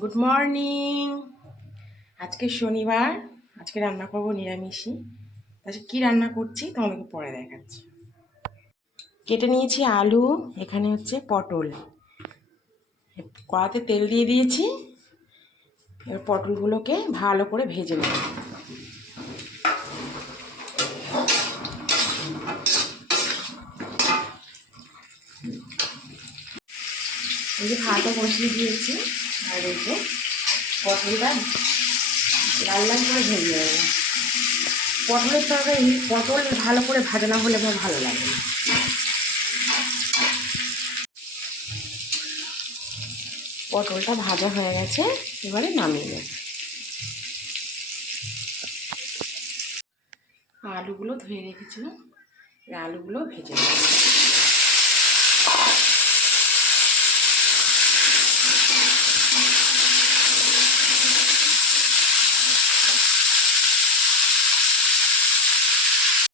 Good morning. আজকে শনিবার, আজকে রান্না করব নিরামিষই। আচ্ছা কী রান্না করছি তোমাদেরকে পরে দেখাচ্ছি। কেটে নিয়েছি আলু, এখানে হচ্ছে পটল, কড়াতে তেল দিয়ে দিয়েছি। এবার পটলগুলোকে ভালো করে ভেজে নেব। এই যে ভাতও বসিয়ে দিয়েছি, আর এই যে পটলটা লাল লাল করে ভেজে নেব। পটলের তরকারি পটল ভালো করে ভাজা না হলে আমার ভালো লাগে না। পটলটা ভাজা হয়ে গেছে, এবারে নামিয়ে নেব। আলুগুলো ধুয়ে রেখেছিলাম, এই আলুগুলো ভেজে নেব।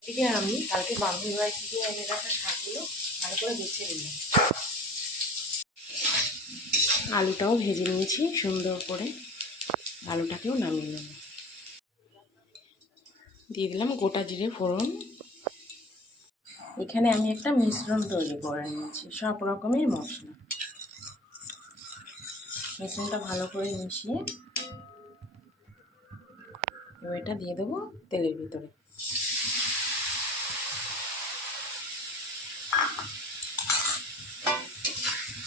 এদিকে আমি কালকে বান্ধবী বাড়ি থেকে এনে রাখা শাকগুলো ভালো করে বেছে নিলাম। আলুটাও ভেজে নিয়েছি সুন্দর করে, আলুটাকেও নামিয়ে নেব। দিয়ে দিলাম গোটা জিরে ফোড়ন। এখানে আমি একটা মিশ্রণ তৈরি করে নিয়েছি সব রকমের মশলা। মিশ্রণটা ভালো করে মিশিয়ে এটা দিয়ে দেবো তেলের ভিতরে।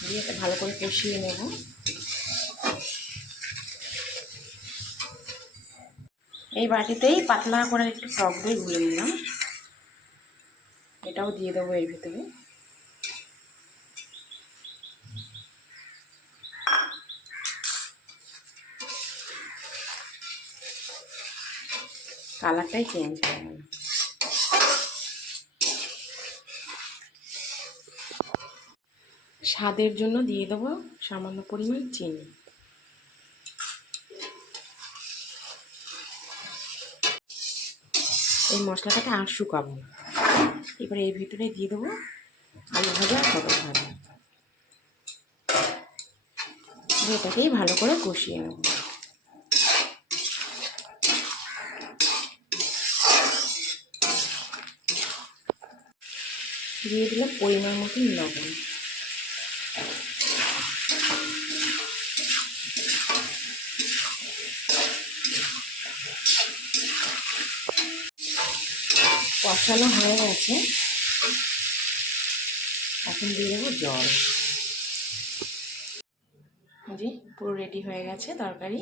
দিয়ে এটা ভালো করে কষিয়ে নেব। এই বাটিতেই পাতলা করে একটু টক দই গুলে নিলাম, এটাও দিয়ে দেবো এর ভিতরে। কালারটাই চেঞ্জ হয়ে গেল। স্বাদের জন্য দিয়ে দেবো সামান্য পরিমাণ চিনি। এই মশলাটাকে আর শুকাবো না। এবারে এর ভিতরে দিয়ে দেবো আলু ভাজা আর পটল ভাজা। এটাকেই ভালো করে কষিয়ে নেব। দিয়ে দিলাম পরিমাণ মতন লবণ। কষানো হয়ে গেছে, এখন দিয়ে দেবো জল। জি পুরো রেডি হয়ে গেছে তরকারি।